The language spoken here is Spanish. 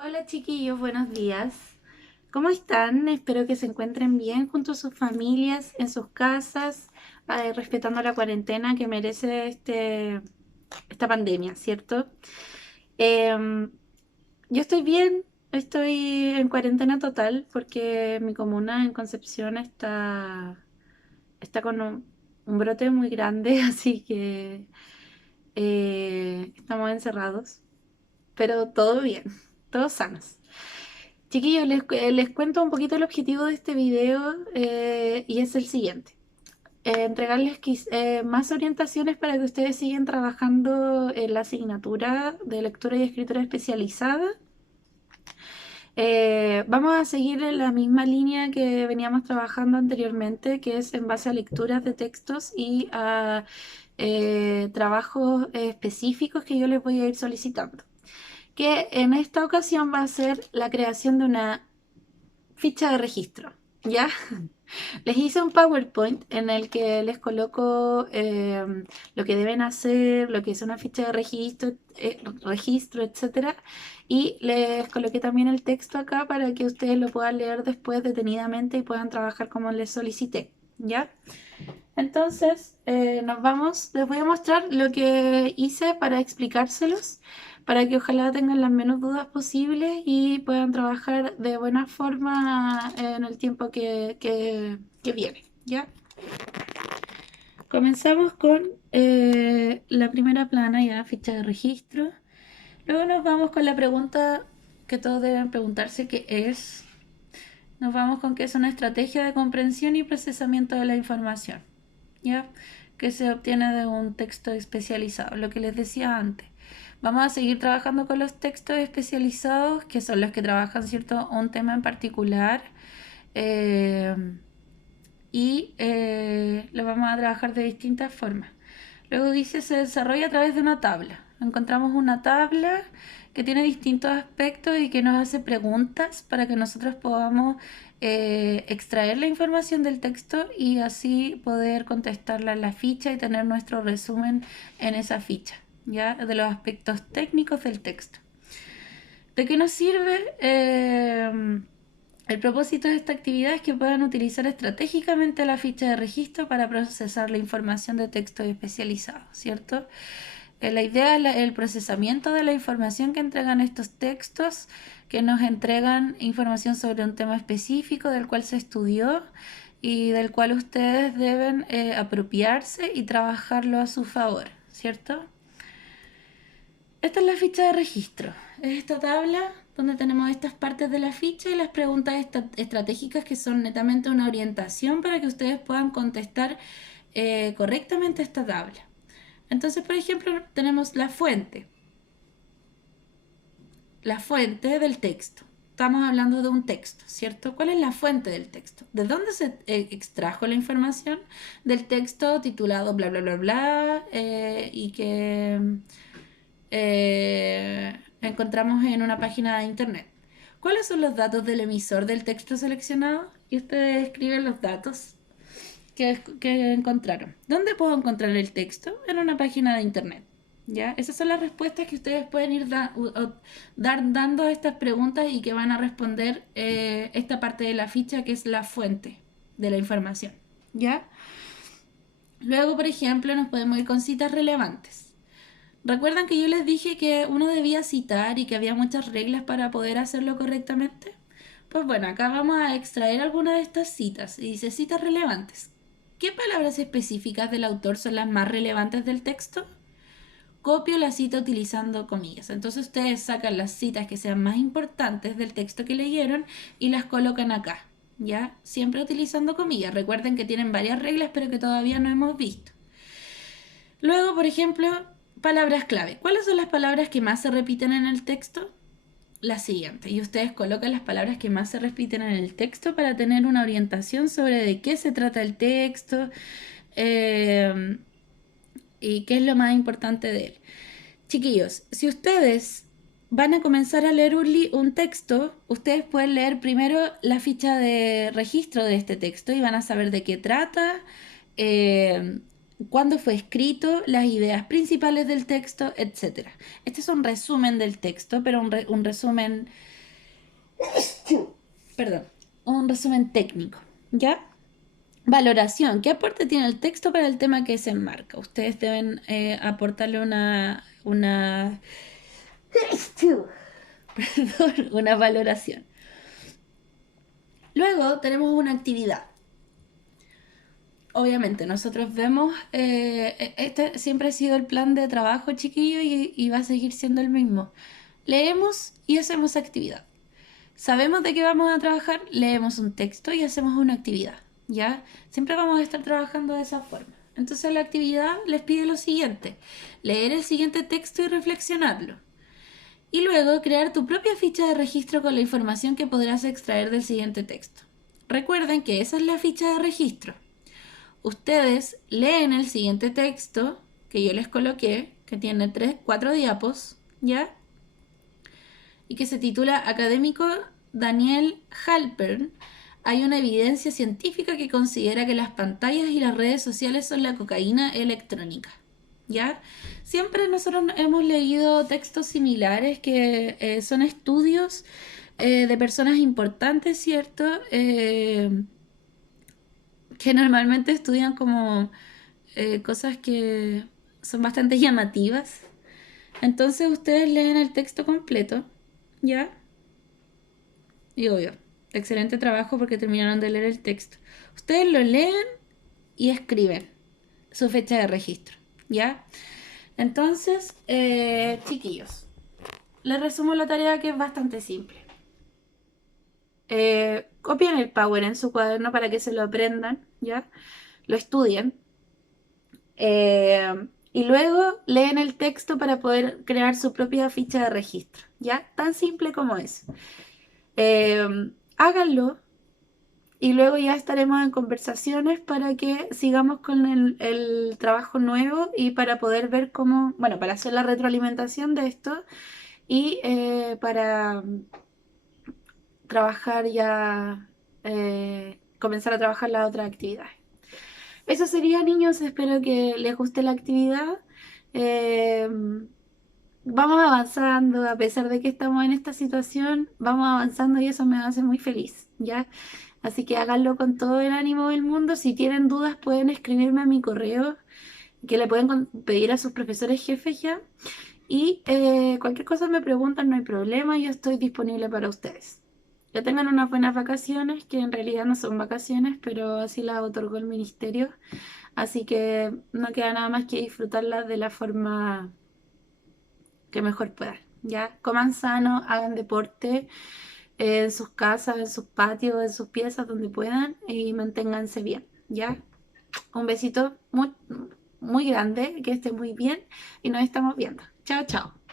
Hola chiquillos, buenos días. ¿Cómo están? Espero que se encuentren bien junto a sus familias, en sus casas, respetando la cuarentena que merece esta pandemia, ¿cierto? Em, yo estoy bien, estoy en cuarentena total porque mi comuna en Concepción está con un brote muy grande, así que estamos encerrados, pero todo bien, todos sanos. Chiquillos, les cuento un poquito el objetivo de este video y es el siguiente. Entregarles más orientaciones para que ustedes sigan trabajando en la asignatura de lectura y escritura especializada. Vamos a seguir en la misma línea que veníamos trabajando anteriormente, que es en base a lecturas de textos y a trabajos específicos que yo les voy a ir solicitando. Que en esta ocasión va a ser la creación de una ficha de registro, ¿ya? Les hice un PowerPoint en el que les coloco lo que deben hacer, lo que es una ficha de registro, etcétera. Y les coloqué también el texto acá para que ustedes lo puedan leer después detenidamente y puedan trabajar como les solicité, ¿ya? Entonces, les voy a mostrar lo que hice para explicárselos, para que ojalá tengan las menos dudas posibles y puedan trabajar de buena forma en el tiempo que viene, ¿ya? Comenzamos con la primera plana, ya ficha de registro. Luego nos vamos con la pregunta que todos deben preguntarse, que es, nos vamos con qué es una estrategia de comprensión y procesamiento de la información, ¿ya? Que se obtiene de un texto especializado, lo que les decía antes. Vamos a seguir trabajando con los textos especializados, que son los que trabajan, ¿cierto?, un tema en particular. eh, lo vamos a trabajar de distintas formas. Luego dice, se desarrolla a través de una tabla. Encontramos una tabla que tiene distintos aspectos y que nos hace preguntas para que nosotros podamos extraer la información del texto y así poder contestarla en la ficha y tener nuestro resumen en esa ficha, ¿ya? De los aspectos técnicos del texto. ¿De qué nos sirve? El propósito de esta actividad es que puedan utilizar estratégicamente la ficha de registro para procesar la información de textos especializados, ¿cierto? La idea es el procesamiento de la información que entregan estos textos, que nos entregan información sobre un tema específico del cual se estudió y del cual ustedes deben apropiarse y trabajarlo a su favor, ¿cierto? Esta es la ficha de registro. Es esta tabla donde tenemos estas partes de la ficha y las preguntas estratégicas que son netamente una orientación para que ustedes puedan contestar correctamente esta tabla. Entonces, por ejemplo, tenemos la fuente del texto. Estamos hablando de un texto, ¿cierto? ¿Cuál es la fuente del texto? ¿De dónde se extrajo la información del texto titulado bla, bla, bla, bla? Y que encontramos en una página de internet. ¿Cuáles son los datos del emisor del texto seleccionado? Y ustedes escriben los datos que encontraron. ¿Dónde puedo encontrar el texto? En una página de internet. ¿Ya? Esas son las respuestas que ustedes pueden ir dando a estas preguntas y que van a responder esta parte de la ficha que es la fuente de la información. ¿Ya? Luego, por ejemplo, nos podemos ir con citas relevantes. ¿Recuerdan que yo les dije que uno debía citar y que había muchas reglas para poder hacerlo correctamente? Pues bueno, acá vamos a extraer algunas de estas citas. Y dice citas relevantes. ¿Qué palabras específicas del autor son las más relevantes del texto? Copio la cita utilizando comillas. Entonces ustedes sacan las citas que sean más importantes del texto que leyeron y las colocan acá. ¿Ya? Siempre utilizando comillas. Recuerden que tienen varias reglas pero que todavía no hemos visto. Luego, por ejemplo, palabras clave. ¿Cuáles son las palabras que más se repiten en el texto? La siguiente. Y ustedes colocan las palabras que más se repiten en el texto para tener una orientación sobre de qué se trata el texto eh, y qué es lo más importante de él. Chiquillos, si ustedes van a comenzar a leer un texto, ustedes pueden leer primero la ficha de registro de este texto y van a saber de qué trata, eh, cuándo fue escrito, las ideas principales del texto, etc. Este es un resumen del texto, pero un resumen, perdón, un resumen técnico, ¿ya? Valoración. ¿Qué aporte tiene el texto para el tema que se enmarca? Ustedes deben aportarle perdón, una valoración. Luego tenemos una actividad. Obviamente, nosotros vemos, este siempre ha sido el plan de trabajo, chiquillo, y va a seguir siendo el mismo. Leemos y hacemos actividad. Sabemos de qué vamos a trabajar, leemos un texto y hacemos una actividad, ¿ya? Siempre vamos a estar trabajando de esa forma. Entonces la actividad les pide lo siguiente: leer el siguiente texto y reflexionarlo. Y luego crear tu propia ficha de registro con la información que podrás extraer del siguiente texto. Recuerden que esa es la ficha de registro. Ustedes leen el siguiente texto que yo les coloqué, que tiene 4 diapos, ¿ya? Y que se titula Académico Daniel Halpern. Hay una evidencia científica que considera que las pantallas y las redes sociales son la cocaína electrónica, ¿ya? Siempre nosotros hemos leído textos similares que son estudios de personas importantes, ¿cierto? Que normalmente estudian como cosas que son bastante llamativas. Entonces ustedes leen el texto completo, ¿ya? Y obvio, excelente trabajo porque terminaron de leer el texto. Ustedes lo leen y escriben su fecha de registro, ¿ya? Entonces, chiquillos, les resumo la tarea, que es bastante simple. Copien el Power en su cuaderno para que se lo aprendan, ¿ya? Lo estudien. Y luego leen el texto para poder crear su propia ficha de registro, ¿ya? Tan simple como es. Háganlo y luego ya estaremos en conversaciones para que sigamos con el trabajo nuevo y para poder ver cómo, bueno, para hacer la retroalimentación de esto y para trabajar ya, comenzar a trabajar las otras actividades. Eso sería, niños, espero que les guste la actividad. Eh, Vamos avanzando, a pesar de que estamos en esta situación, vamos avanzando y eso me hace muy feliz, ¿ya? Así que háganlo con todo el ánimo del mundo. Si tienen dudas, pueden escribirme a mi correo, que le pueden pedir a sus profesores jefes ya. Y cualquier cosa me preguntan, no hay problema, yo estoy disponible para ustedes. Que tengan unas buenas vacaciones, que en realidad no son vacaciones, pero así las otorgó el ministerio. Así que no queda nada más que disfrutarlas de la forma que mejor puedan. Ya, coman sano, hagan deporte en sus casas, en sus patios, en sus piezas, donde puedan, y manténganse bien. Ya, un besito muy, muy grande, que estén muy bien y nos estamos viendo. Chao, chao.